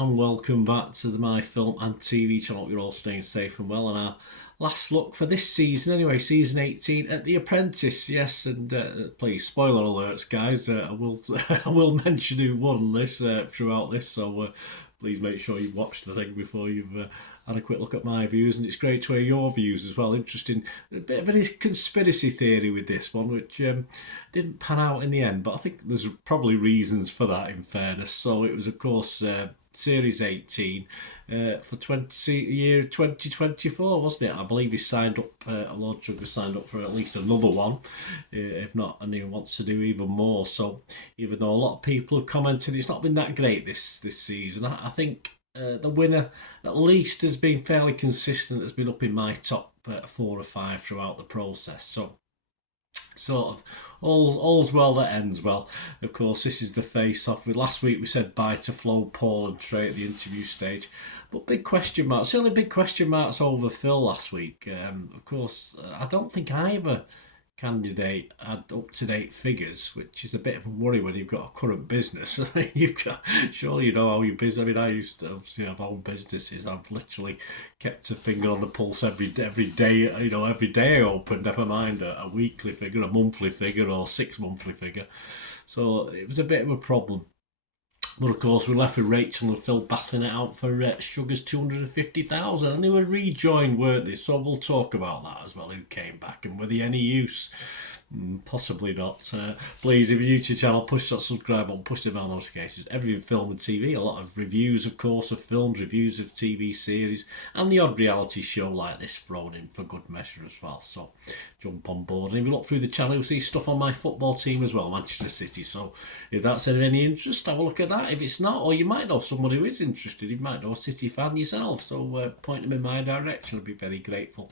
and welcome back to my film and TV channel. Hope you're all staying safe and well. And our last look for this season, anyway, season 18 at The Apprentice. Yes, and please, spoiler alerts, guys. I will I will mention who won this throughout this, so please make sure you watch the thing before you've had a quick look at my views. And it's great to hear your views as well. Interesting, a bit of a conspiracy theory with this one, which didn't pan out in the end, but I think there's probably reasons for that, in fairness. So it was, of course, Series 18 for year 2024, wasn't it? I believe he signed up, Lord Sugar signed up for at least another one, if not, and he wants to do even more. So even though a lot of people have commented it's not been that great this season, I think the winner at least has been fairly consistent, has been up in my top 4 or 5 throughout the process. So sort of all's well that ends well. Of course, this is the face-off. Last week we said bye to Flo, Paul and Trey at the interview stage, but big question marks, certainly big question marks over Phil last week. Of course, I don't think either candidate had up-to-date figures, which is a bit of a worry when you've got a current business. I mean, you've got, surely you know how your business. I mean, I used to obviously have own businesses. I've literally kept a finger on the pulse every day. You know, every day I opened. Never mind a weekly figure, a monthly figure, or 6-monthly figure. So it was a bit of a problem. But of course, we're left with Rachel and Phil battling it out for Sugar's 250,000, and they were rejoined, weren't they? So we'll talk about that as well. Who came back and were they any use? Possibly not. Please, if you're new to the channel, push that subscribe button, push the bell notifications. Everything film and TV, a lot of reviews, of course, of films, reviews of TV series, and the odd reality show like this thrown in for good measure as well. So jump on board. And if you look through the channel, you'll see stuff on my football team as well, Manchester City. So if that's of any interest, have a look at that. If it's not, or you might know someone who is interested, you might know a City fan yourself. So point them in my direction. I'd be very grateful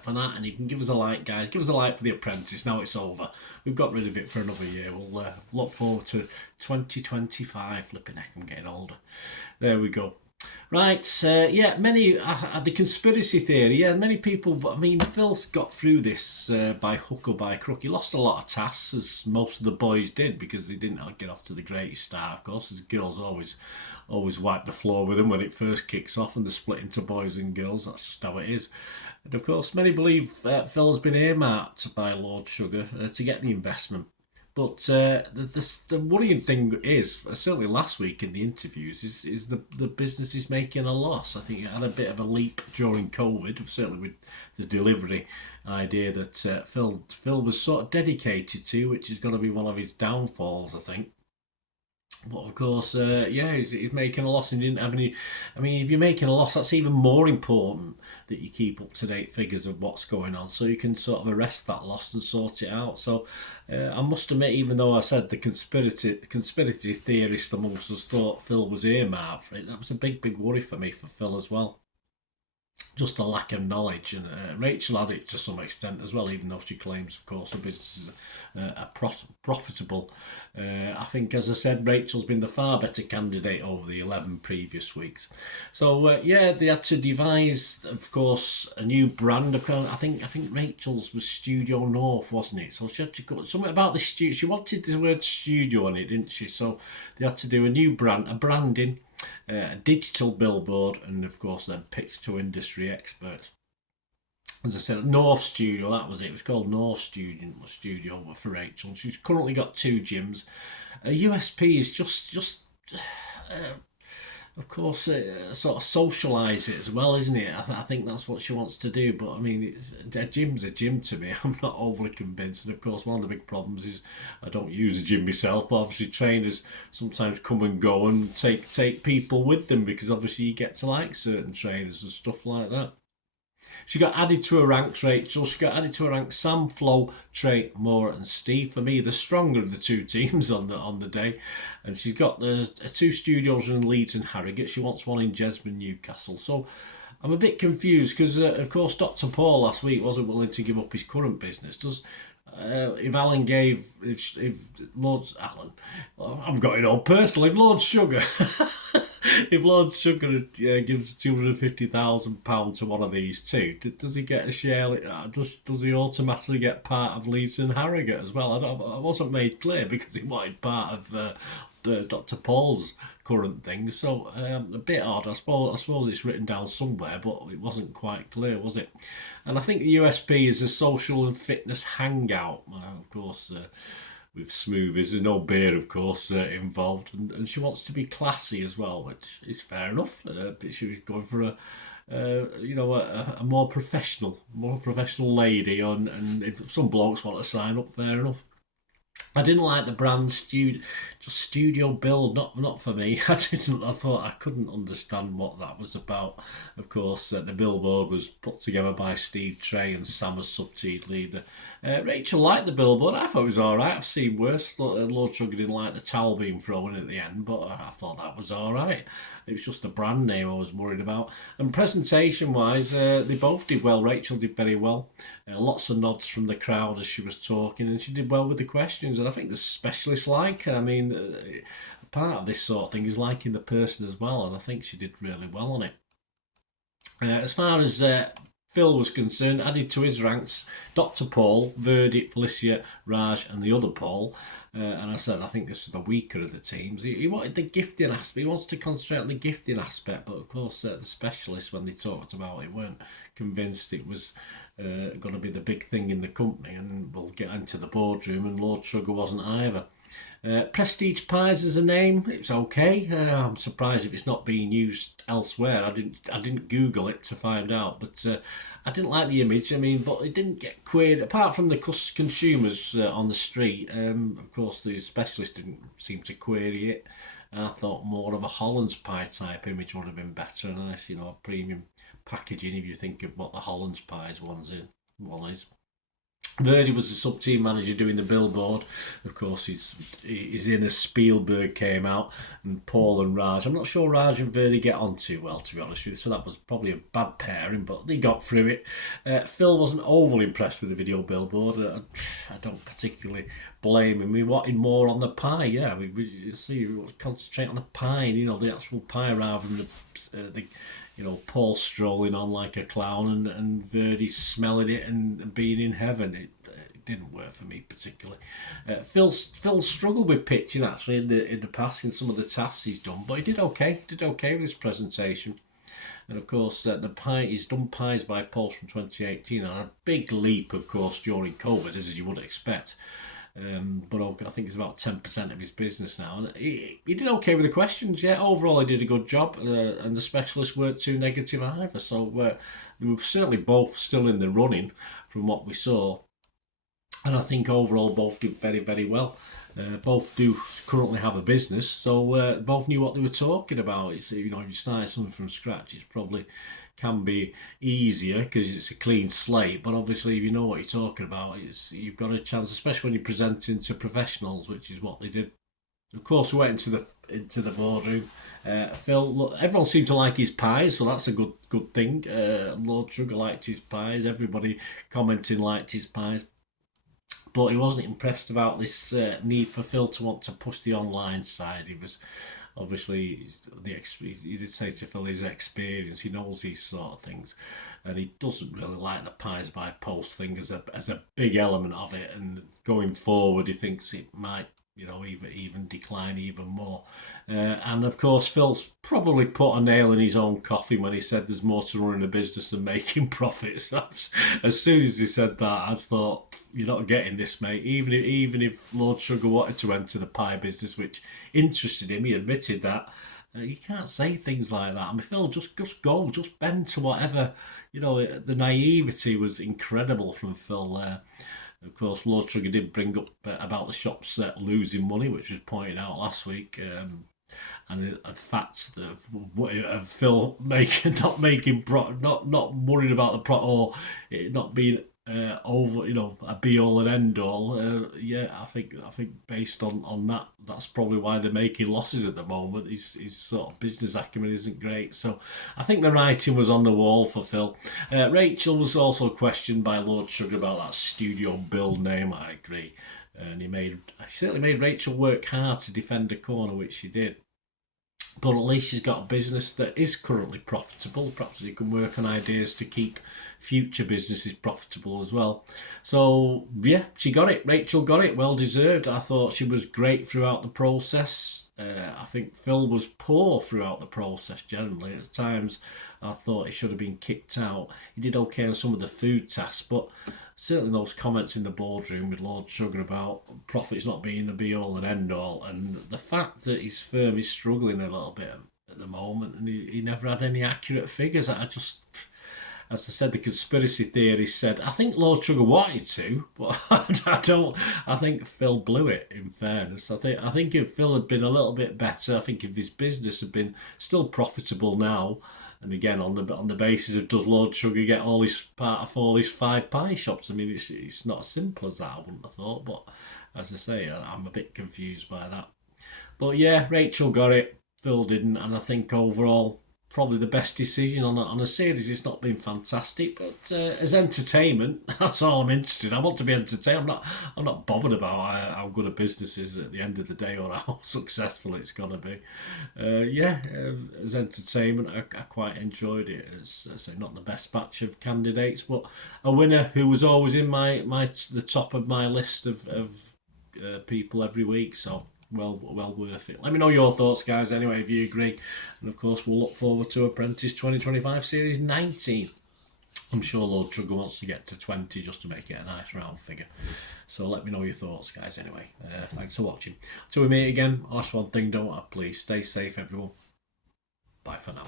for that. And you can give us a like, guys. Give us a like for The Apprentice. Now it's over. We've got rid of it for another year. We'll look forward to 2025. Flipping heck, I'm getting older. There we go. Right, yeah, many, the conspiracy theory, yeah, many people, I mean, Phil's got through this by hook or by crook. He lost a lot of tasks, as most of the boys did, because they didn't get off to the greatest start, of course, as girls always wipe the floor with them when it first kicks off, and they're split into boys and girls. That's just how it is. And of course, many believe Phil has been earmarked by Lord Sugar to get the investment. But the worrying thing is, certainly last week in the interviews, is the business is making a loss. I think it had a bit of a leap during COVID, certainly with the delivery idea that Phil was sort of dedicated to, which is going to be one of his downfalls, I think. But of course, yeah, he's making a loss and he didn't have any. I mean, if you're making a loss, that's even more important that you keep up to date figures of what's going on, so you can sort of arrest that loss and sort it out. So I must admit, even though I said the conspiracy theorists amongst us thought Phil was earmarked for it, that was a big worry for me for Phil as well. Just a lack of knowledge, and Rachel had it to some extent as well, even though she claims, of course, her business is profitable. I think, as I said, Rachel's been the far better candidate over the 11 previous weeks. So yeah, they had to devise, of course, a new brand of. I think Rachel's was Studio North, wasn't it? So she had to go something about the studio. She wanted the word studio on it, didn't she? So they had to do a new brand, a branding. A digital billboard, and of course then pitched to industry experts. As I said, North Studio, that was it. It was called North Studio for Rachel. She's currently got 2 gyms. A USP is just of course, sort of socialise it as well, isn't it? I think that's what she wants to do. But I mean, a gym's a gym to me. I'm not overly convinced. And of course, one of the big problems is I don't use a gym myself. But obviously, trainers sometimes come and go and take people with them, because obviously you get to like certain trainers and stuff like that. She got added to her ranks, Rachel. She got added to her ranks. Sam, Flo, Trey, Moore and Steve. For me, the stronger of the 2 teams on the day. And she's got the 2 studios in Leeds and Harrogate. She wants one in Jesmond, Newcastle. So I'm a bit confused because, of course, Dr. Paul last week wasn't willing to give up his current business. If Lord Alan, I'm going on personal. If Lord Sugar, if Lord Sugar gives £250,000 to one of these 2, does he get a share? Does he automatically get part of Leeds and Harrogate as well? I wasn't made clear because he wanted part of Dr. Paul's current things. So a bit odd. I suppose it's written down somewhere, but it wasn't quite clear, was it? And I think the USP is a social and fitness hangout. Of course, with smoothies, there's no beer, of course, involved, and she wants to be classy as well, which is fair enough. But she was going for a more professional lady, and if some blokes want to sign up, fair enough. I didn't like the brand just studio build, not for me. I didn't. I thought I couldn't understand what that was about. Of course, the billboard was put together by Steve Trey and Sam as sub-team leader. Rachel liked the billboard. I thought it was all right. I've seen worse. Lord Sugar didn't like the towel being thrown at the end, but I thought that was all right. It was just the brand name I was worried about. And presentation-wise, they both did well. Rachel did very well. Lots of nods from the crowd as she was talking, and she did well with the questions. And I think the specialists like her. I mean, part of this sort of thing is liking the person as well, and I think she did really well on it. As far as Phil was concerned, added to his ranks Dr. Paul, Verdi, Felicia, Raj, and the other Paul. And I said, I think this was the weaker of the teams. He wanted the gifting aspect. He wants to concentrate on the gifting aspect, but of course, the specialists, when they talked about it, weren't convinced it was going to be the big thing in the company. And we'll get into the boardroom, and Lord Sugar wasn't either. Prestige Pies as a name, it's okay. I'm surprised if it's not being used elsewhere. I didn't Google it to find out, but I didn't like the image. I mean, but it didn't get queried apart from the consumers on the street. Of course, the specialist didn't seem to query it. I thought more of a Hollands pie type image would have been better, and unless premium packaging. If you think of what the Hollands pies one is. Verdi was the sub-team manager doing the billboard. Of course, he's in as Spielberg came out, and Paul and Raj. I'm not sure Raj and Verdi get on too well, to be honest with you, so that was probably a bad pairing, but they got through it. Phil wasn't overly impressed with the video billboard. I don't particularly blame him. We wanted more on the pie, yeah. We concentrate on the pie, the actual pie rather than the Paul strolling on like a clown and Verdi smelling it and being in heaven. It didn't work for me particularly. Phil struggled with pitching actually in the past in some of the tasks he's done, but he did okay. With his presentation. And of course, he's done pies by post from 2018, and a big leap, of course, during COVID, as you would expect. But I think it's about 10% of his business now. And he did okay with the questions, yeah. Overall, he did a good job, and the specialists weren't too negative either. So they were certainly both still in the running from what we saw. And I think overall, both did very, very well. Both do currently have a business, so both knew what they were talking about. If you start something from scratch, it's probably can be easier because it's a clean slate, but obviously if you know what you're talking about, you've got a chance, especially when you're presenting to professionals, which is what they did. Of course, we went into the boardroom. Phil, look, everyone seemed to like his pies, so that's a good thing. Lord Sugar liked his pies. Everybody commenting liked his pies. But he wasn't impressed about this need for Phil to want to push the online side. He was obviously he did say to Phil his experience. He knows these sort of things, and he doesn't really like the pies by post thing as a big element of it. And going forward, he thinks it might even decline even more. And of course, Phil's probably put a nail in his own coffin when he said there's more to running a business than making profits. As soon as he said that, I thought, you're not getting this, mate. Even if Lord Sugar wanted to enter the pie business, which interested him, he admitted that. You can't say things like that. I mean, Phil, just go, just bend to whatever. The naivety was incredible from Phil there. Of course, Lord Sugar did bring up about the shops losing money, which was pointed out last week, and facts of Phil not worrying about the or it not being over, a be all and end all. I think based on that, that's probably why they're making losses at the moment. His sort of business acumen isn't great, so I think the writing was on the wall for Phil. Rachel was also questioned by Lord Sugar about that studio build name. I agree, and he certainly made Rachel work hard to defend her corner, which she did. But at least she's got a business that is currently profitable. Perhaps you can work on ideas to keep future businesses profitable as well. So, yeah, she got it. Rachel got it. Well deserved. I thought she was great throughout the process. I think Phil was poor throughout the process generally. At times, I thought he should have been kicked out. He did okay on some of the food tasks, but certainly those comments in the boardroom with Lord Sugar about profits not being the be all and end all, and the fact that his firm is struggling a little bit at the moment, and he never had any accurate figures. I just, as I said, the conspiracy theories said, I think Lord Sugar wanted to, but I don't. I think Phil blew it. In fairness, I think if Phil had been a little bit better, I think if his business had been still profitable now, and again on the basis of does Lord Sugar get all his part of all his 5 pie shops? I mean, it's not as simple as that. I wouldn't have thought, but as I say, I'm a bit confused by that. But yeah, Rachel got it, Phil didn't, and I think overall probably the best decision on a series. It's not been fantastic, but as entertainment, that's all I'm interested in. I want to be entertained. I'm not bothered about how good a business is at the end of the day or how successful it's gonna be. As entertainment, I quite enjoyed it. As I say, not the best batch of candidates, but a winner who was always in my the top of my list of people every week. So well worth it. Let me know your thoughts, guys. Anyway, if you agree, and of course, we'll look forward to Apprentice 2025 Series 19. I'm sure Lord Sugar wants to get to 20 just to make it a nice round figure. So let me know your thoughts, guys. Anyway, thanks for watching. Till we meet again, last one thing, don't I? Please stay safe, everyone. Bye for now.